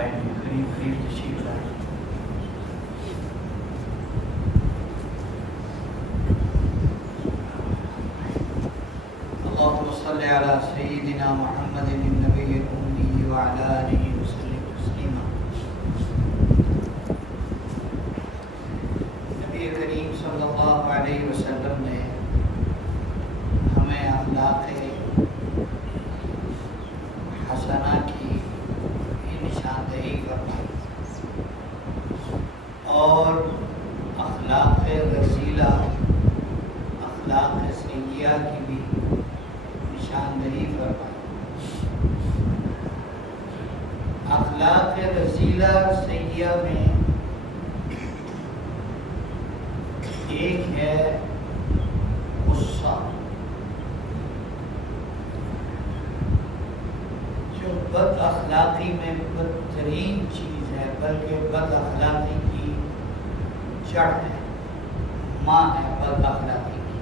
قریب تشریف لائیں۔ اللهم صل على سيدنا محمد النبي الأمي وعلى آله وسلم تسليما۔ نبی کریم صلی اللہ علیہ وسلم نے ہمیں اخلاق حسنہ کی نشاندہی فرمائی اور اخلاق رذیلہ اخلاق سیئہ کی بھی نشاندہی فرمائی۔ اخلاق رذیلہ سیئہ میں ایک ہے غصہ، جو بد اخلاقی میں بدترین چیز ہے، بلکہ بد اخلاقی کی جڑ ہے، ماں ہے بد اخلاقی کی۔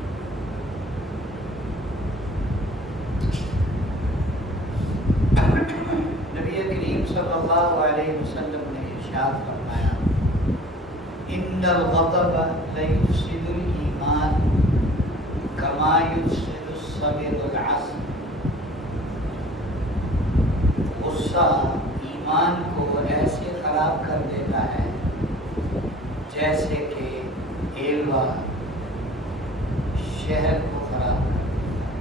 نبی کریم صلی اللہ علیہ وسلم نے ارشاد فرمایا ان الغضب لیفسد الایمان کما یفسد الصبر العسل۔ غصہ ایمان کو ایسے خراب کر دیتا ہے جیسے کہ ایلوا شہد کو خراب کر دیتا ہے۔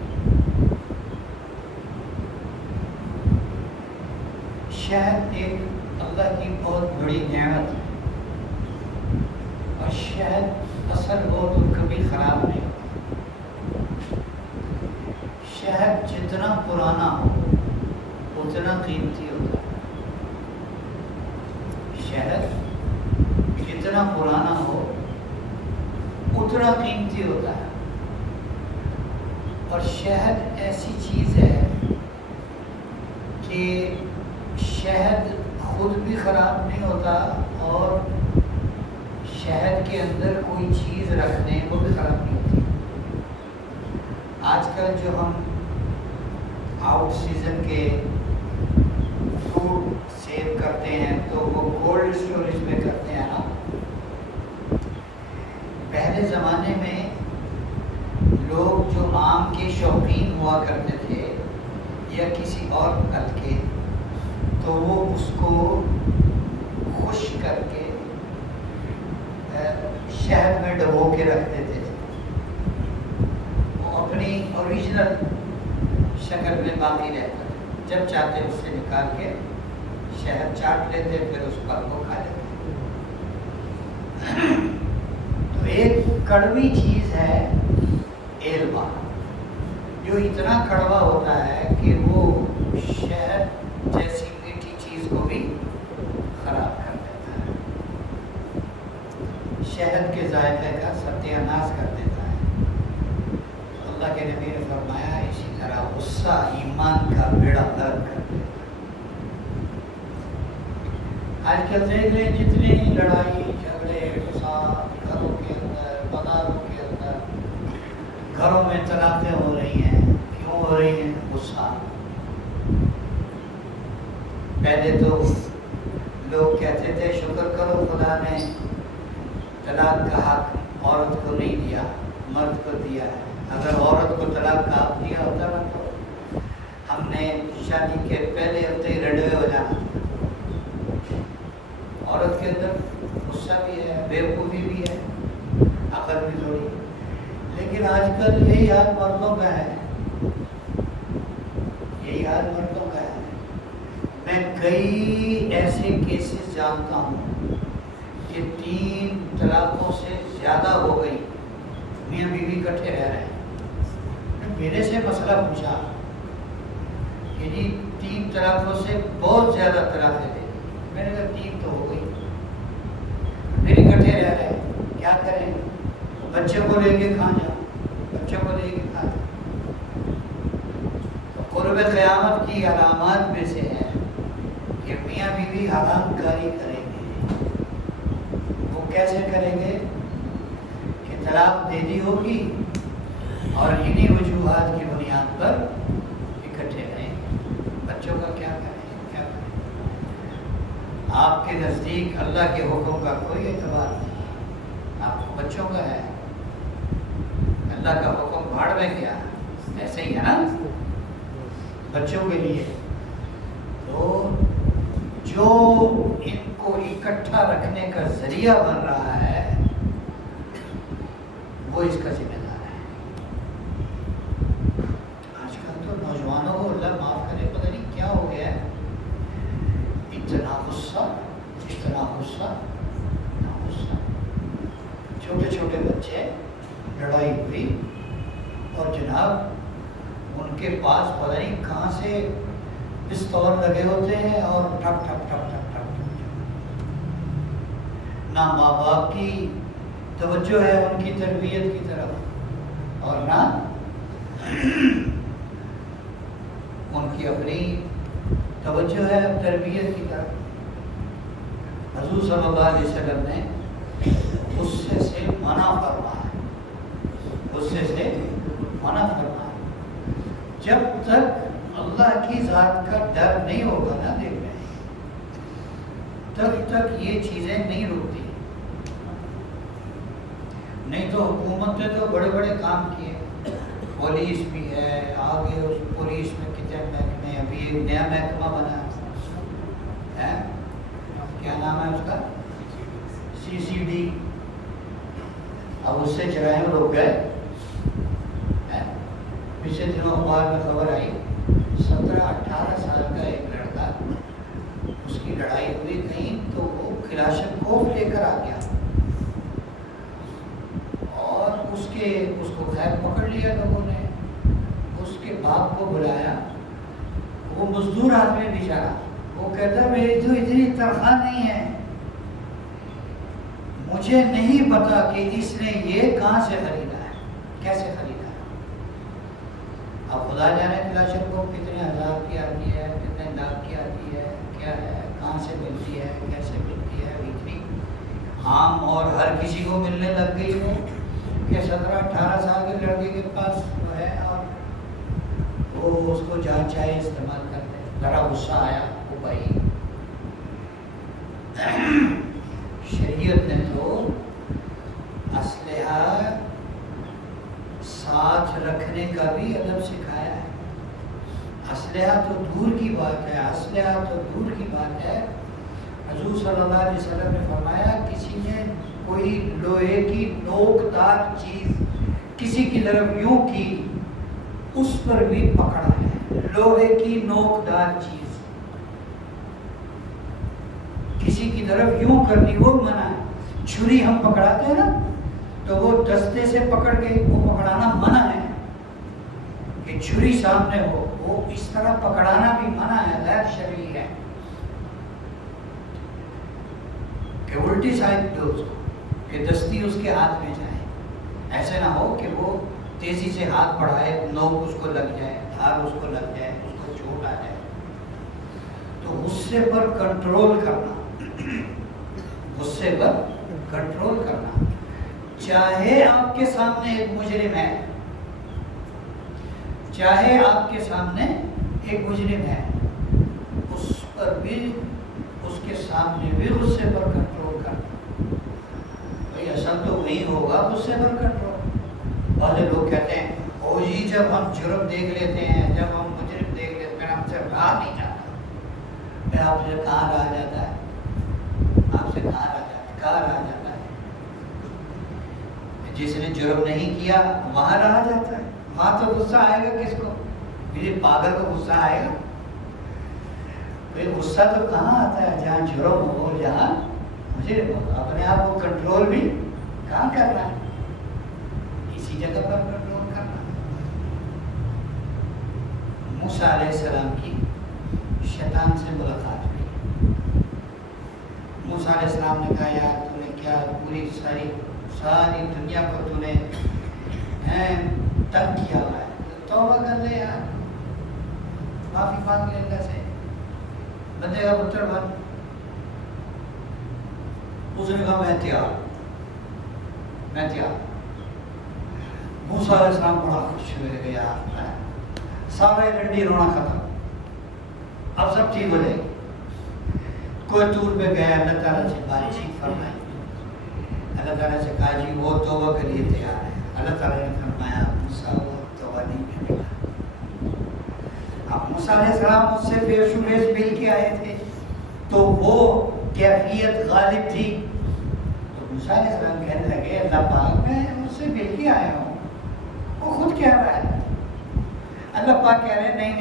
شہد ایک اللہ کی بہت بڑی نعمت ہے، اور شہد اصل ہو تو کبھی خراب نہیں ہوتا۔ شہد جتنا پرانا ہو اتنا قیمتی ہوتا ہے۔ شہد جتنا پرانا ہو اتنا قیمتی ہوتا ہے، اور شہد ایسی چیز ہے کہ شہد خود بھی خراب نہیں ہوتا، اور شہد کے اندر کوئی چیز رکھنے وہ بھی خراب نہیں ہوتی۔ آج کل جو ہم آؤٹ سیزن کے فروٹ سیو کرتے ہیں تو وہ کولڈ اسٹوریج میں کرتے ہیں نا۔ پہلے زمانے میں لوگ جو آم کے شوقین ہوا کرتے تھے یا کسی اور پھل کے، تو وہ اس کو خشک کر کے شہد میں ڈبو کے رکھتے تھے، وہ اپنی اوریجنل شکل میں باقی رہتا تھا۔ جب چاہتے اس سے نکال کے شہد چاٹ لیتے، پھر اس پھل کو کھا لیتے۔ تو ایک کڑوی چیز ہے ایلوا، جو اتنا کڑوا ہوتا ہے کہ وہ شہد جیسی میٹھی چیز کو بھی خراب کر دیتا ہے، شہد کے ذائقے کا ستیہ ناش کر دیتا ہے۔ اللہ کے نبی نے فرمایا اسی طرح غصہ ایمان کا بیڑا غرق کر دیتا ہے۔ آج کل دیکھ لیں جتنی لڑائی جھگڑے فساد گھروں کے اندر، بازاروں کے اندر، گھروں میں طلاقیں ہو رہی ہیں، کیوں ہو رہی ہیں؟ غصہ۔ پہلے تو لوگ کہتے تھے شکر کرو خدا نے طلاق کا حق عورت کو نہیں دیا، مرد کو دیا ہے۔ اگر عورت کو طلاق کا حق دیا ہوتا نا تو ہم نے شادی کے پہلے ہفتے ہی رڈوے ہو جانا تھا۔ عورت کے اندر غصہ بھی ہے، بیوقوفی بھی ہے، عقل بھی تھوڑی، لیکن آج کل یہی حال مردوں کا ہے، یہی حال مردوں کا ہے۔ میں کئی ایسے کیسز جانتا ہوں کہ 3 طلاقوں سے زیادہ ہو گئی، میاں بیوی اکٹھے رہ رہے ہیں۔ میرے سے مسئلہ پوچھا کہ جی 3 طلاقوں سے بہت زیادہ طلاقیں دے، میں نے کہا 3 تو ہو گئی، پھر اکٹھے رہ رہے ہیں، کیا کریں؟ بچے کو لے کے کہاں جاؤ، بچوں کو لے کے کہاں جاؤ؟ تو قرب قیامت کی علامات میں سے ہے کہ میاں بیوی حرام کاری کریں گے۔ وہ کیسے کریں گے؟ کہ طلاق دے دی ہوگی اور انہی وجوہات کی بنیاد پر اکٹھے رہیں گے۔ بچوں کا کیا کریں، کیا کریں؟ آپ کے نزدیک اللہ کے حکم کا کوئی اعتبار نہیں، آپ بچوں کا ہے، اللہ کا حکم بھاڑ میں گیا، ایسے ہی ہے نا بچوں کے لیے۔ تو جو ان کو اکٹھا رکھنے کا ذریعہ بن رہا ہے وہ اس کا ذمہ دار ہے۔ آج کل تو نوجوانوں کو اللہ معاف کرے پتہ نہیں کیا ہو گیا ہے، اتنا غصہ، چھوٹے چھوٹے بچے، لڑائی ہوئی اور جناب ان کے پاس پتہ نہیں کہاں سے پستول لگے ہوتے ہیں اور ٹھپ ٹھپ ٹھپ ٹھپ ٹھپ، نہ ماں باپ کی توجہ ہے ان کی تربیت کی طرف اور نہ ان کی اپنی توجہ ہے تربیت کی طرف۔ حضور صلی اللہ علیہ وسلم نے غصے سے منع فرمایا، غصے سے منع فرمایا۔ جب تک اللہ کی ذات کا ڈر نہیں ہوگا نا دل میں، تب تک یہ چیزیں نہیں رکتی۔ نہیں تو حکومت نے تو بڑے بڑے کام کیے، پولیس بھی ہے، آگے اس پولیس میں کتنے محکمے، ابھی ایک نیا محکمہ بنا ہے، کیا نام ہے اس کا، CCD، اب اس سے جرائم رک گئے۔ پچھلے دنوں اخبار میں خبر آئی 17-18 سال کا ایک لڑکا، اس کی لڑائی ہوئی کہیں تو وہ کلاشنکوف لے کر آ گیا اور اس کو خیر پکڑ لیا لوگوں نے، اس کے باپ کو بلایا، وہ مزدور آدمی بیچارہ، وہ کہتا میری تو اتنی تنخواہ نہیں ہے، مجھے نہیں پتا کہ اس نے یہ کہاں سے خریدا ہے، کیسے خریدا ہے۔ اب خدا جانے کلاشنکوف کتنے ہزار کی آتی ہے، کتنے لاکھ کی آتی ہے، کیا ہے، کہاں سے ملتی ہے، کیسے ملتی ہے، اتنی عام اور ہر کسی کو ملنے لگ گئی ہے کہ 17-18 سال کے لڑکے کے پاس جو ہے اور وہ اس کو جہاں چاہے استعمال کرتے ہیں۔ ذرا غصہ آیا وہ بھائی، شریعت نے تو اسلحہ ساتھ رکھنے کا بھی ادب سکھایا ہے۔ اسلحہ تو دور کی بات ہے، اسلحہ تو دور کی بات ہے، حضور صلی اللہ علیہ وسلم نے فرمایا کسی نے کوئی لوہے کی نوک دار چیز کسی کی طرف یوں کی اس پر بھی پکڑا ہے، لوہے کی نوک دار چیز کسی کی طرف یوں کرنی وہ منع ہے۔ چھری ہم پکڑاتے ہیں نا تو وہ دستے سے پکڑ کے وہ پکڑانا منع ہے کہ چھری سامنے ہو، وہ اس طرح پکڑانا بھی منع ہے، غیر شرعی ہے کہ الٹی سائڈ دو اس کو، کہ دستی اس کے ہاتھ میں جائے، ایسے نہ ہو کہ وہ تیزی سے ہاتھ بڑھائے، نوک اس کو لگ جائے، دھار اس کو لگ جائے، اس کو چوٹ آ جائے۔ تو غصے پر کنٹرول کرنا، غصے پر کنٹرول کرنا، چاہے آپ کے سامنے ایک مجرم ہے، چاہے آپ کے سامنے ایک مجرم ہے، اس پر بھی، اس کے سامنے بھی غصے پر کنٹرول کرنا۔ بھئی اصل تو وہی ہوگا غصے پر کنٹرول۔ والے لوگ کہتے ہیں او جی جب ہم جرم دیکھ لیتے ہیں، جب ہم مجرم دیکھ لیتے ہیں، پھر ہم سے رہا نہیں جاتا۔ پھر آپ سے کہاں رہا جاتا ہے، آپ سے کہاں رہا جاتا ہے، کہاں رہا جاتا ہے؟ جس نے جرم نہیں کیا وہاں رہا جاتا ہے، وہاں تو غصہ آئے گا کس کو؟ میرے پاگل کو غصہ آئے گا؟ کوئی غصہ تو کہاں آتا ہے؟ جہاں جرم ہو، جہاں مجرم ہو۔ اپنے آپ کو کنٹرول بھی کہاں کرنا ہے؟ اسی جگہ پر کنٹرول کرنا۔ موسیٰ علیہ السلام کی شیطان سے ملاقات ہوئی۔ موسیٰ علیہ السلام نے کہا یار تو نے کیا پوری ساری دنیا کو تو نے تنگ کیا ہوا ہے، توبہ کر لے یار، معافی مانگ لے اللہ سے، بندے کا پتر بن۔ اس نے کہا میں تیار، میں تیار۔ موسیٰ علیہ السلام بڑا خوش ہوئے کہ یار سارے رنڈی رونا ختم، اب سب ٹھیک ہو جائے گی۔ کوئی ٹور پہ گیا, اللہ تعالیٰ سے بات چیت فرمائی, اللہ تعالیٰ سے کہا جی وہ توبہ کے لیے تیار ہے. اللہ تعالیٰ نے فرمایا موسیٰ وہ توبہ نہیں کرے گا. اب موسیٰ علیہ السلام اس سے فیس ٹو فیس مل کے آئے تھے تو وہ کیفیت غالب تھی. تو موسیٰ علیہ السلام کہنے لگے اللہ پاک میں اس سے مل کے آیا ہوں, وہ خود کہہ رہا ہے. اللہ پاک کہہ رہے نہیں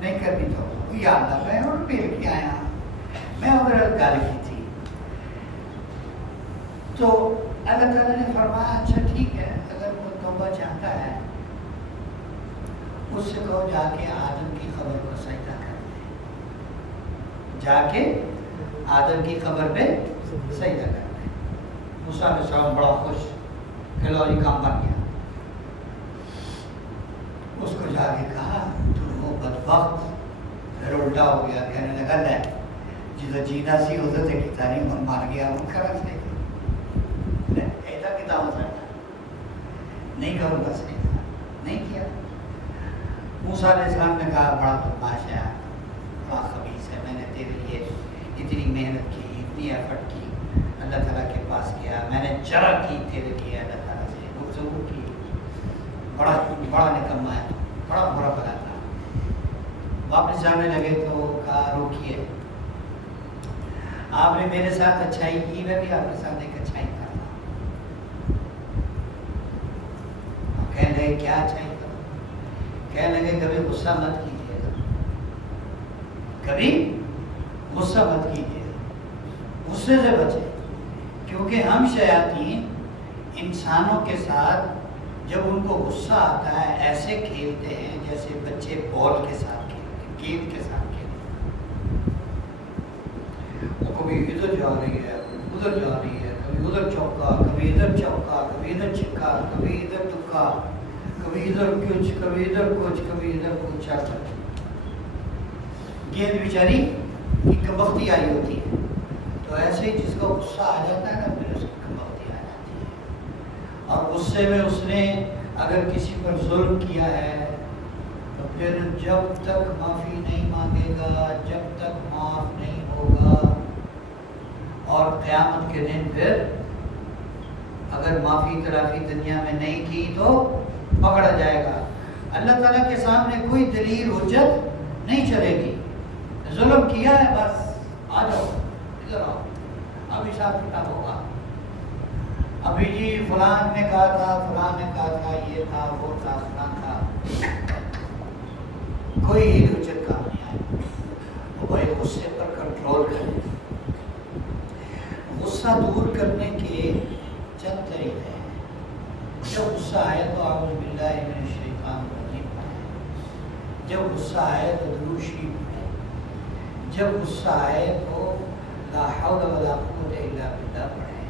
نہیں کرنی تو یا اللہ میں اور مل کے آیا, میں ادھر گل کی تھی. تو اللہ تعالیٰ نے فرمایا اچھا ٹھیک ہے, اگر وہ توبہ چاہتا ہے اس سے کہو جا کے آدم کی قبر کو سجدہ کر دے, جا کے آدم کی قبر پہ سجدہ کر دے. موسیٰ علیہ السلام بڑا خوش کہ لو یہ کام بن گیا. اس کو جا کے کہا تو وہ بدبخت پھر الٹا ہو گیا, کہنے لگا لے جدو جینا سی ادھر سے کتا نہیں من مار گیا وہ کرا سے ایسا کتا ہو سکتا, نہیں کروں گا سجدہ, نہیں کیا. موسیٰ علیہ السلام نے کہا بڑا بدماش ہے, بڑا خبیث ہے, میں نے تیرے لیے اتنی محنت کی, اتنی ایفرٹ کی, اللہ تعالیٰ کے پاس گیا, میں نے جرا کی تیرے لیے, اللہ تعالیٰ سے گفتگو کی, بڑا نکما ہے, بڑا برا بلا تھا. واپس جانے لگے تو کہا روکیے, آپ نے میرے ساتھ اچھائی کی, میں بھی آپ کے ساتھ ایک اچھائی کرتا ہوں. کہنے لگے کیا اچھائی کروں؟ کہنے لگے کبھی غصہ مت کیجیے گا, کبھی غصہ مت کیجیے گا, غصے سے بچے, کیونکہ ہم شیاطین انسانوں کے ساتھ جب ان کو غصہ آتا ہے ایسے کھیلتے ہیں جیسے بچے بال کے ساتھ کھیلتے, گیند کے ساتھ کھیلتے. وہ کبھی ادھر جا رہی ہے, ادھر جا رہی ہے, کبھی ادھر چوکا, کبھی ادھر چوکا, کبھی ادھر چھکا, کبھی ادھر تکا, کبھی ادھر کچھ, کبھی ادھر کچھ, کبھی ادھر کچھ. گیند بیچاری کی کمبختی آئی ہوتی ہے, تو ایسے ہی جس کا غصہ آ جاتا ہے نا پھر اس کی کمبختی آ جاتی ہے. اور غصے میں اس نے اگر کسی پر ظلم کیا ہے تو پھر جب تک معافی نہیں مانگے گا, جب تک معاف نہیں ہوگا, اور قیامت کے دن پھر اگر معافی تلافی دنیا میں نہیں کی تو پکڑا جائے گا. اللہ تعالیٰ کے سامنے کوئی دلیل حجت نہیں چلے گی. ظلم کیا ہے بس آ جاؤ, ادھر آؤ, اب حساب کتاب ہوگا. ابھی جی فلان نے کہا تھا, فلان نے کہا تھا, یہ تھا, وہ تھا, فلان تھا, کوئی حجت کام نہیں آئے. وہ غصے پر کنٹرول کریں. غصہ دور کرنے کے چند طریقے ہیں. جب غصہ آئے تو اعوذ باللہ من الشیطان الرجیم پڑھیں, جب غصہ آئے تو درود شریف پڑھیں, جب غصہ آئے تو لا حول ولا قوت الا باللہ پڑھیں,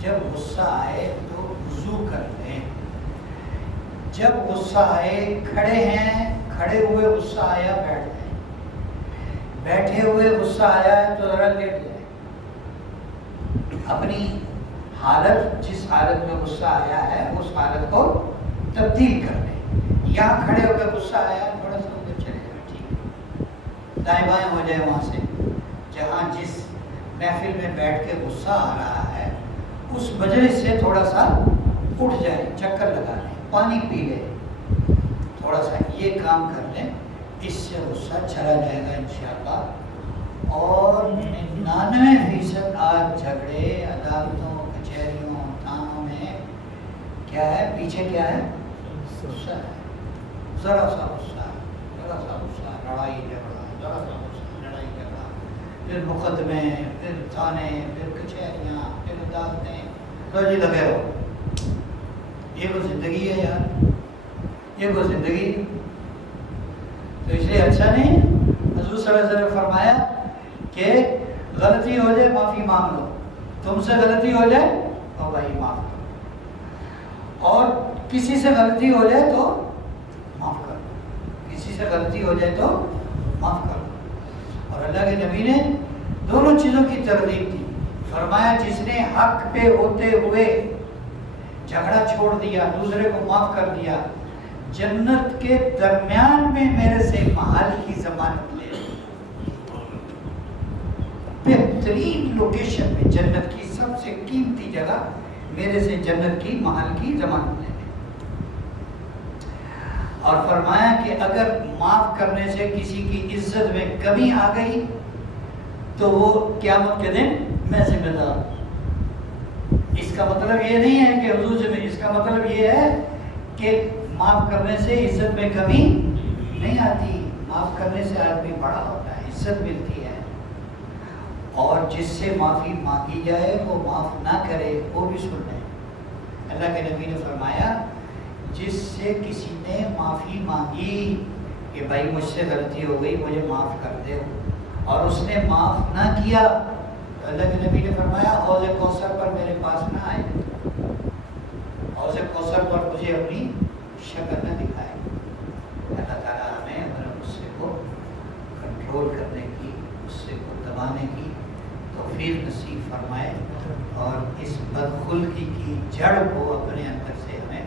جب غصہ آئے تو وضو کر لیں, جب غصہ آئے کھڑے ہیں, کھڑے ہوئے غصہ آیا بیٹھ جائیں, بیٹھے ہوئے غصہ آیا ہے تو ذرا لیٹ جائیں. اپنی حالت, جس حالت میں غصہ آیا ہے اس حالت کو تبدیل کر لیں. یہاں کھڑے ہو کے غصہ آیا, تھوڑا سا ادھر چلے جائیں, ٹھیک ہے, دائیں بائیں ہو جائے وہاں سے. جہاں جس محفل میں بیٹھ کے غصہ آ رہا ہے اس مجلس سے تھوڑا سا اٹھ جائیں, چکر لگا لیں, پانی پی لیں, تھوڑا سا یہ کام کر لیں, اس سے غصہ چلا جائے گا انشاءاللہ. اور 99% آج جھگڑے عدالتوں, کچہریوں, تھانوں میں کیا ہے, پیچھے کیا ہے, غصہ ہے. ذرا سا غصہ, ذرا سا غصہ, لڑائی جھگڑا, ذرا سا غصہ, لڑائی جھگڑا, پھر مقدمے, پھر تھانے, پھر کچہریاں, پھر عدالتیں, تو جی لگے رہو. یہ وہ زندگی ہے یار, یہ وہ زندگی. تو اس لیے اچھا نہیں. حضور صلی اللہ علیہ وسلم نے فرمایا کہ غلطی ہو جائے معافی مانگ لو, تم سے غلطی ہو جائے تو بھائی معاف کرو, اور کسی سے غلطی ہو جائے تو معاف کر دو, کسی سے غلطی ہو جائے تو معاف کر دو. اور اللہ کے نبی نے دونوں چیزوں کی ترغیب دی. فرمایا جس نے حق پہ ہوتے ہوئے جھگڑا چھوڑ دیا, دوسرے کو معاف کر دیا, جنت کے درمیان میں میرے سے محل کی ضمانت لے. بہترین لوکیشن میں، جنت کی سب سے قیمتی جگہ، میرے سے جنت کی محل کی ضمانت لے لیں۔ اور فرمایا کہ اگر معاف کرنے سے کسی کی عزت میں کمی آ گئی تو وہ قیامت کے دن میں ذمہ دار ہوں۔ اس کا مطلب یہ نہیں ہے کہ حضور سے، اس کا مطلب یہ ہے کہ معاف کرنے سے عزت میں کمی نہیں آتی، معاف کرنے سے آدمی بڑا ہوتا ہے، عزت ملتی ہے۔ اور جس سے معافی مانگی جائے وہ معاف نہ کرے وہ بھی سن لیں۔ اللہ کے نبی نے فرمایا جس سے کسی نے معافی مانگی کہ بھائی مجھ سے غلطی ہو گئی مجھے معاف کر دے، اور اس نے معاف نہ کیا، اللہ کے نبی نے فرمایا حوض کوثر پر میرے پاس نہ آئے، حوض کوثر پر مجھے اپنی شکل نہ دکھائے۔ اللہ تعالیٰ ہمیں اپنے غصے کو کنٹرول کرنے کی، غصے کو دبانے کی توفیق نصیب فرمائے، اور اس بدخلقی کی جڑ کو اپنے اندر سے ہمیں